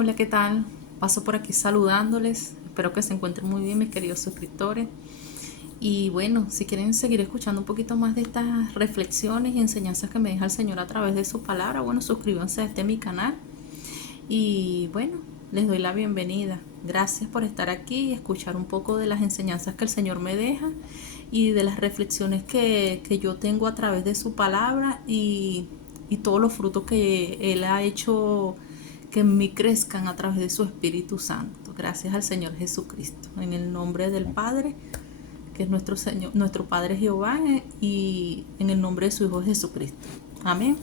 Hola, ¿qué tal? Paso por aquí saludándoles. Espero que se encuentren muy bien, mis queridos suscriptores. Y bueno, si quieren seguir escuchando un poquito más de estas reflexiones y enseñanzas que me deja el Señor a través de su palabra, bueno, suscríbanse a mi canal. Y bueno, les doy la bienvenida. Gracias por estar aquí y escuchar un poco de las enseñanzas que el Señor me deja y de las reflexiones que yo tengo a través de su palabra y todos los frutos que Él ha hecho que en mí crezcan a través de su Espíritu Santo. Gracias al Señor Jesucristo. En el nombre del Padre, que es nuestro Señor, nuestro Padre Jehová, y en el nombre de su Hijo Jesucristo. Amén.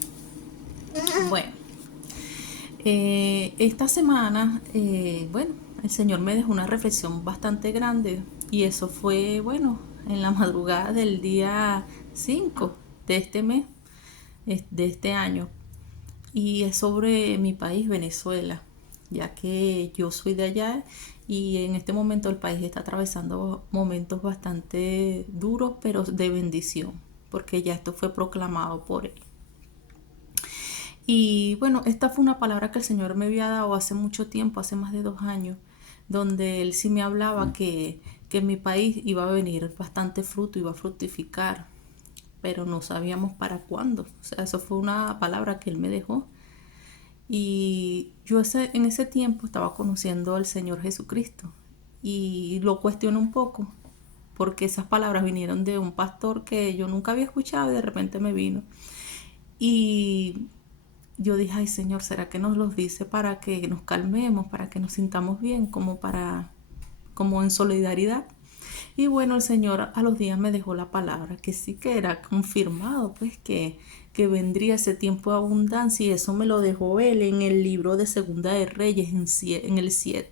Bueno, esta semana, bueno, el Señor me dejó una reflexión bastante grande y eso fue, bueno, en la madrugada del día 5 de este mes, de este año, y es sobre mi país, Venezuela, ya que yo soy de allá y en este momento el país está atravesando momentos bastante duros, pero de bendición, porque ya esto fue proclamado por él. Y bueno, esta fue una palabra que el Señor me había dado hace mucho tiempo, hace más de 2 años, donde Él sí me hablaba que en mi país iba a venir bastante fruto, iba a fructificar, pero no sabíamos para cuándo. O sea, eso fue una palabra que Él me dejó. Y yo en ese tiempo estaba conociendo al Señor Jesucristo y lo cuestioné un poco, porque esas palabras vinieron de un pastor que yo nunca había escuchado y de repente me vino. Y yo dije, ay Señor, ¿será que nos los dice para que nos calmemos, para que nos sintamos bien, como en solidaridad? Y bueno, el Señor a los días me dejó la palabra, que sí que era confirmado, pues que vendría ese tiempo de abundancia, y eso me lo dejó Él en el libro de Segunda de Reyes, en el 7,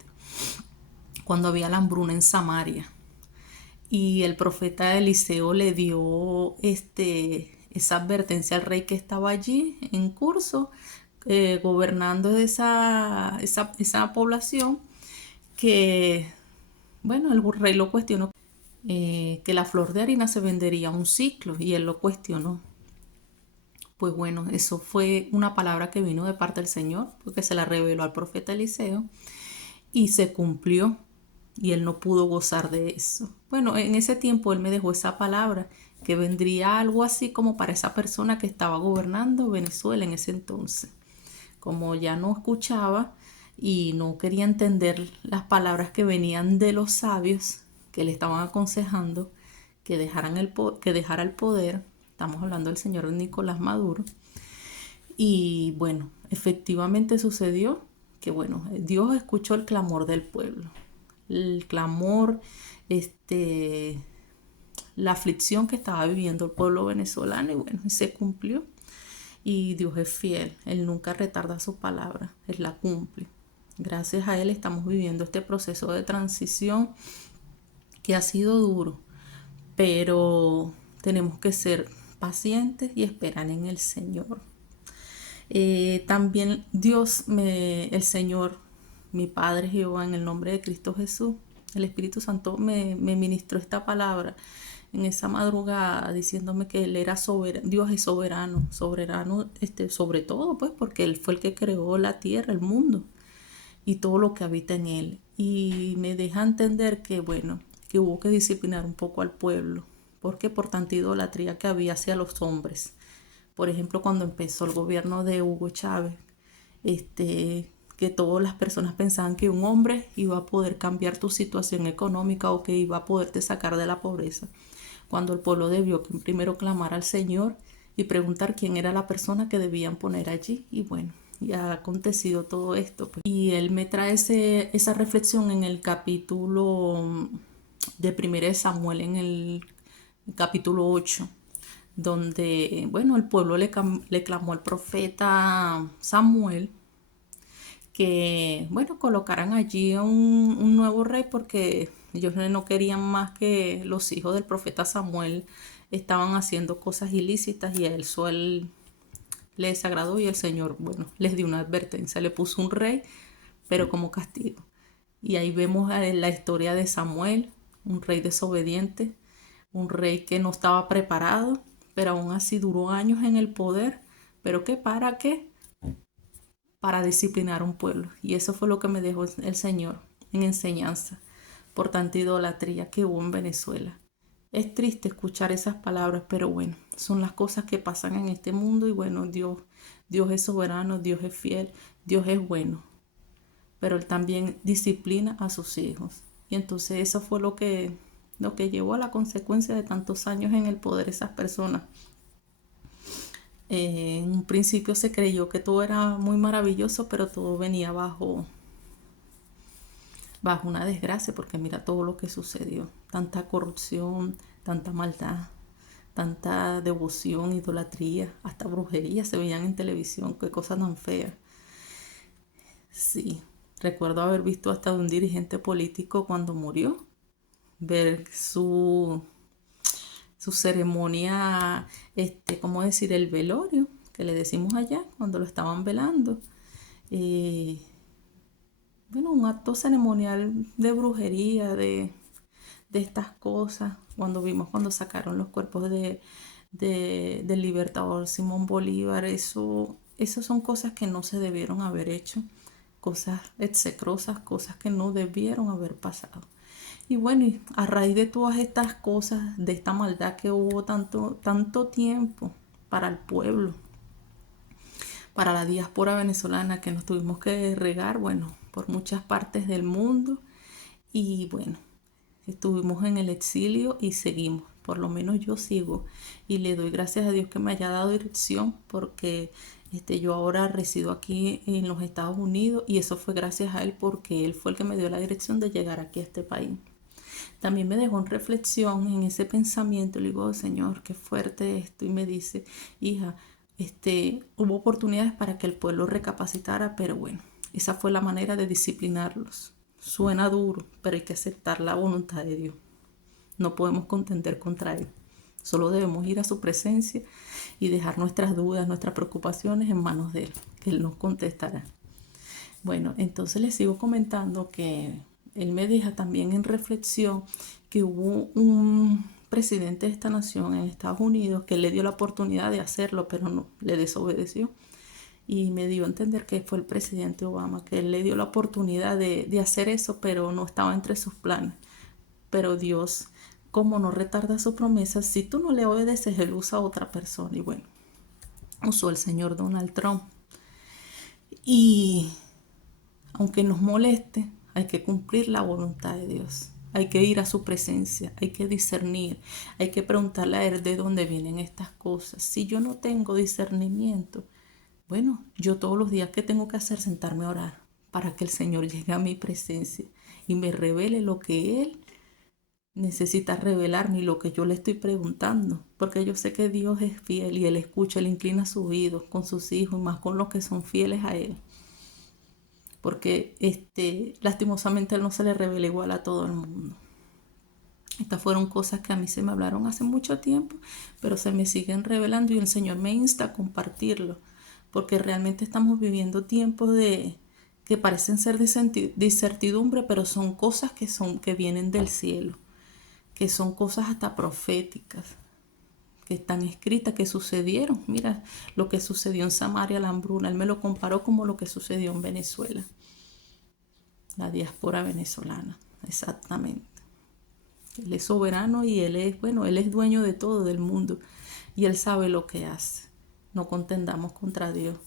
cuando había la hambruna en Samaria. Y el profeta Eliseo le dio esa advertencia al rey que estaba allí en curso, gobernando esa población, que, bueno, el rey lo cuestionó, que la flor de harina se vendería un ciclo, y él lo cuestionó. Pues bueno, eso fue una palabra que vino de parte del Señor, porque se la reveló al profeta Eliseo, y se cumplió, y él no pudo gozar de eso. Bueno, en ese tiempo él me dejó esa palabra, que vendría algo así como para esa persona que estaba gobernando Venezuela en ese entonces. Como ya no escuchaba y no quería entender las palabras que venían de los sabios que le estaban aconsejando que dejara el poder. Estamos hablando del señor Nicolás Maduro. Y bueno, efectivamente sucedió que bueno, Dios escuchó el clamor del pueblo. El clamor, la aflicción que estaba viviendo el pueblo venezolano, y bueno, se cumplió. Y Dios es fiel, Él nunca retarda su palabra, Él la cumple. Gracias a Él estamos viviendo este proceso de transición que ha sido duro, pero tenemos que ser pacientes y esperar en el Señor. También el Señor, mi Padre Jehová, en el nombre de Cristo Jesús, el Espíritu Santo me ministró esta palabra en esa madrugada, diciéndome que Él era soberano. Dios es soberano, soberano sobre todo, pues porque Él fue el que creó la tierra, el mundo y todo lo que habita en Él. Y me deja entender que, bueno, que hubo que disciplinar un poco al pueblo, porque por tanta idolatría que había hacia los hombres. Por ejemplo, cuando empezó el gobierno de Hugo Chávez, que todas las personas pensaban que un hombre iba a poder cambiar tu situación económica o que iba a poderte sacar de la pobreza, cuando el pueblo debió primero clamar al Señor y preguntar quién era la persona que debían poner allí. Y bueno, ya ha acontecido todo esto, pues. Y él me trae esa reflexión en el capítulo de 1 de Samuel, en el capítulo 8, donde, bueno, el pueblo le clamó al profeta Samuel que, bueno, colocaran allí un nuevo rey, porque ellos no querían más, que los hijos del profeta Samuel estaban haciendo cosas ilícitas y a él le desagradó, y el Señor, bueno, les dio una advertencia, le puso un rey, pero como castigo. Y ahí vemos la historia de Samuel, un rey desobediente, un rey que no estaba preparado, pero aún así duró años en el poder, pero que para qué, para disciplinar a un pueblo. Y eso fue lo que me dejó el Señor en enseñanza por tanta idolatría que hubo en Venezuela. Es triste escuchar esas palabras, pero bueno, son las cosas que pasan en este mundo y bueno, Dios es soberano, Dios es fiel, Dios es bueno, pero Él también disciplina a sus hijos. Y entonces eso fue lo que llevó a la consecuencia de tantos años en el poder de esas personas. En un principio se creyó que todo era muy maravilloso, pero todo venía bajo una desgracia, porque mira todo lo que sucedió. Tanta corrupción, tanta maldad, tanta devoción, idolatría, hasta brujería se veían en televisión, qué cosa tan fea. Sí, recuerdo haber visto hasta de un dirigente político cuando murió, ver su ceremonia, ¿cómo decir? El velorio, que le decimos allá, cuando lo estaban velando. Eh, bueno, un acto ceremonial de brujería, de estas cosas, cuando sacaron los cuerpos del libertador Simón Bolívar, eso son cosas que no se debieron haber hecho, cosas execrosas, cosas que no debieron haber pasado. Y bueno, y a raíz de todas estas cosas, de esta maldad que hubo tanto tiempo para el pueblo, para la diáspora venezolana que nos tuvimos que regar, bueno, por muchas partes del mundo. Y bueno, estuvimos en el exilio y seguimos, por lo menos yo sigo. Y le doy gracias a Dios que me haya dado dirección porque yo ahora resido aquí en los Estados Unidos y eso fue gracias a Él porque Él fue el que me dio la dirección de llegar aquí a este país. También me dejó en reflexión en ese pensamiento. Le digo, oh, Señor, qué fuerte esto. Y me dice, hija, hubo oportunidades para que el pueblo recapacitara, pero bueno, esa fue la manera de disciplinarlos. Suena duro, pero hay que aceptar la voluntad de Dios. No podemos contender contra Él. Solo debemos ir a su presencia y dejar nuestras dudas, nuestras preocupaciones en manos de Él, que Él nos contestará. Bueno, entonces les sigo comentando que Él me deja también en reflexión que hubo un presidente de esta nación en Estados Unidos que le dio la oportunidad de hacerlo, pero no, le desobedeció. Y me dio a entender que fue el presidente Obama, que él le dio la oportunidad de hacer eso, pero no estaba entre sus planes. Pero Dios, como no retarda su promesa, si tú no le obedeces, Él usa a otra persona. Y bueno, usó el señor Donald Trump. Y aunque nos moleste, hay que cumplir la voluntad de Dios. Hay que ir a su presencia, hay que discernir, hay que preguntarle a Él de dónde vienen estas cosas. Si yo no tengo discernimiento, bueno, yo todos los días que tengo que hacer, sentarme a orar para que el Señor llegue a mi presencia y me revele lo que Él necesita revelarme y lo que yo le estoy preguntando. Porque yo sé que Dios es fiel y Él escucha, Él inclina sus oídos con sus hijos y más con los que son fieles a Él. Porque lastimosamente Él no se le revela igual a todo el mundo. Estas fueron cosas que a mí se me hablaron hace mucho tiempo, pero se me siguen revelando y el Señor me insta a compartirlo, porque realmente estamos viviendo tiempos que parecen ser de incertidumbre, pero son cosas que vienen del cielo, que son cosas hasta proféticas, que están escritas, que sucedieron. Mira lo que sucedió en Samaria, la hambruna. Él me lo comparó como lo que sucedió en Venezuela, la diáspora venezolana, exactamente. Él es soberano y Él es dueño de todo, del mundo. Y Él sabe lo que hace. No contendamos contra Dios,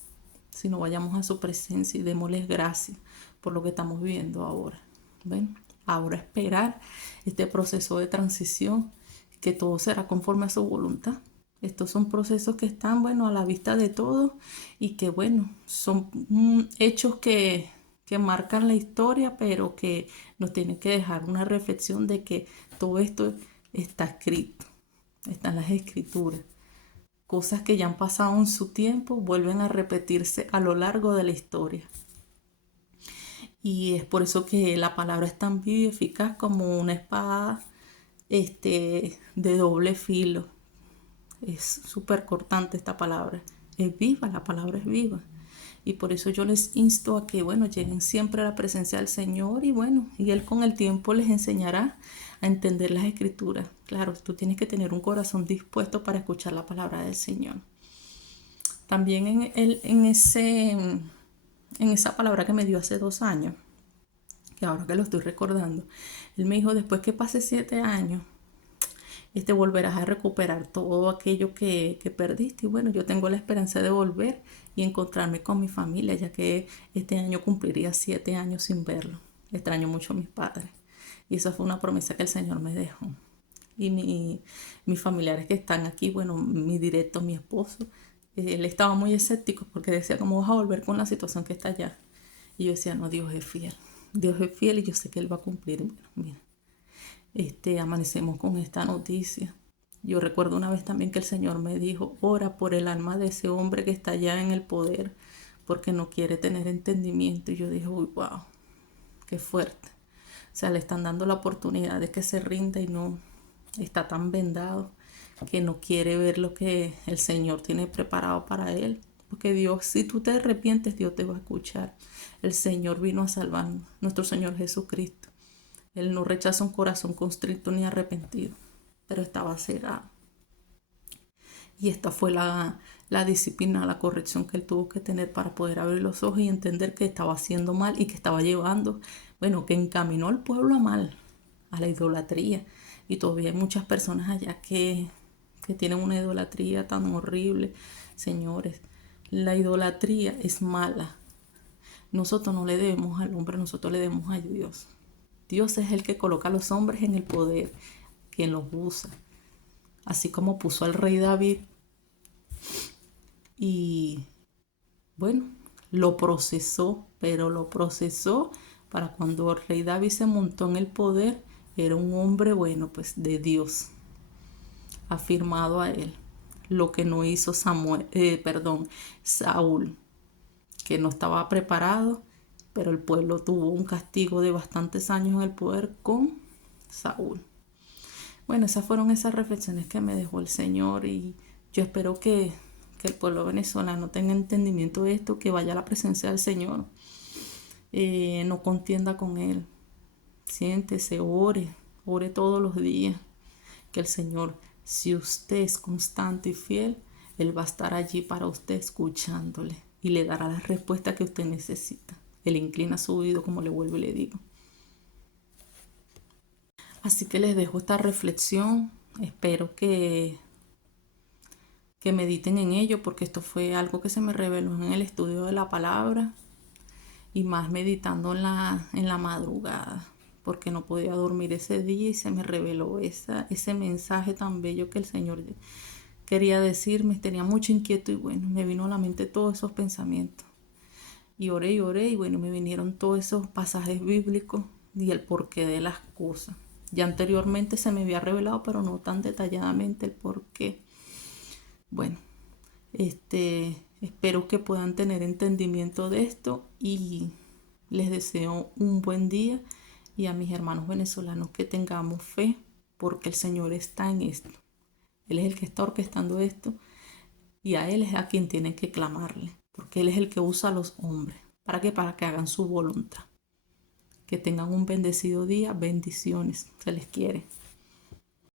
sino vayamos a su presencia y démosles gracias por lo que estamos viviendo ahora. ¿Ven? Ahora esperar este proceso de transición, que todo será conforme a su voluntad. Estos son procesos que están, a la vista de todos y que, son hechos que marcan la historia, pero que nos tienen que dejar una reflexión de que todo esto está escrito, están las escrituras. Cosas que ya han pasado en su tiempo vuelven a repetirse a lo largo de la historia. Y es por eso que la palabra es tan viva y eficaz como una espada de doble filo. Es súper cortante esta palabra. Es viva, la palabra es viva. Y por eso yo les insto a que, lleguen siempre a la presencia del Señor y Él con el tiempo les enseñará a entender las Escrituras. Claro, tú tienes que tener un corazón dispuesto para escuchar la palabra del Señor. También en en esa palabra que me dio hace 2 años, que ahora que lo estoy recordando, él me dijo, después que pase 7 años, volverás a recuperar todo aquello que perdiste. Y bueno, yo tengo la esperanza de volver y encontrarme con mi familia, ya que este año cumpliría 7 años sin verlo. Extraño mucho a mis padres. Y esa fue una promesa que el Señor me dejó. Y mis familiares que están aquí, bueno, mi directo, mi esposo, él estaba muy escéptico porque decía, ¿cómo vas a volver con la situación que está allá? Y yo decía, no, Dios es fiel. Dios es fiel y yo sé que Él va a cumplir. Bueno, mira, amanecemos con esta noticia. Yo recuerdo una vez también que el Señor me dijo, ora por el alma de ese hombre que está allá en el poder, porque no quiere tener entendimiento. Y yo dije, uy, wow, qué fuerte. O sea, le están dando la oportunidad de que se rinda y no está tan vendado que no quiere ver lo que el Señor tiene preparado para él. Porque Dios, si tú te arrepientes, Dios te va a escuchar. El Señor vino a salvarnos, nuestro Señor Jesucristo. Él no rechaza un corazón constricto ni arrepentido, pero estaba cegado. Y esta fue la disciplina, la corrección que él tuvo que tener para poder abrir los ojos y entender que estaba haciendo mal y que estaba llevando, bueno, que encaminó al pueblo a mal, a la idolatría. Y todavía hay muchas personas allá que tienen una idolatría tan horrible. Señores, la idolatría es mala. Nosotros no le debemos al hombre, nosotros le debemos a Dios. Dios es el que coloca a los hombres en el poder, quien los usa. Así como puso al rey David y, bueno, lo procesó, pero lo procesó para cuando el rey David se montó en el poder, era un hombre, bueno, pues de Dios, afirmado a él. Lo que no hizo Saúl, que no estaba preparado, pero el pueblo tuvo un castigo de bastantes años en el poder con Saúl. Bueno, esas fueron esas reflexiones que me dejó el Señor y yo espero que el pueblo venezolano tenga entendimiento de esto, que vaya a la presencia del Señor, no contienda con Él, siéntese, ore todos los días, que el Señor, si usted es constante y fiel, Él va a estar allí para usted escuchándole y le dará la respuesta que usted necesita. Él inclina su oído, como le vuelvo y le digo. Así que les dejo esta reflexión. Espero que mediten en ello, porque esto fue algo que se me reveló en el estudio de la palabra y más meditando en la madrugada, porque no podía dormir ese día y se me reveló ese mensaje tan bello que el Señor quería decirme. Tenía mucho inquieto y bueno, me vino a la mente todos esos pensamientos. Y oré y bueno, me vinieron todos esos pasajes bíblicos y el porqué de las cosas. Ya anteriormente se me había revelado, pero no tan detalladamente el porqué. Bueno, espero que puedan tener entendimiento de esto y les deseo un buen día, y a mis hermanos venezolanos que tengamos fe, porque el Señor está en esto. Él es el que está orquestando esto y a Él es a quien tienen que clamarle, porque Él es el que usa a los hombres. ¿Para qué? Para que hagan su voluntad. Que tengan un bendecido día. Bendiciones. Se les quiere.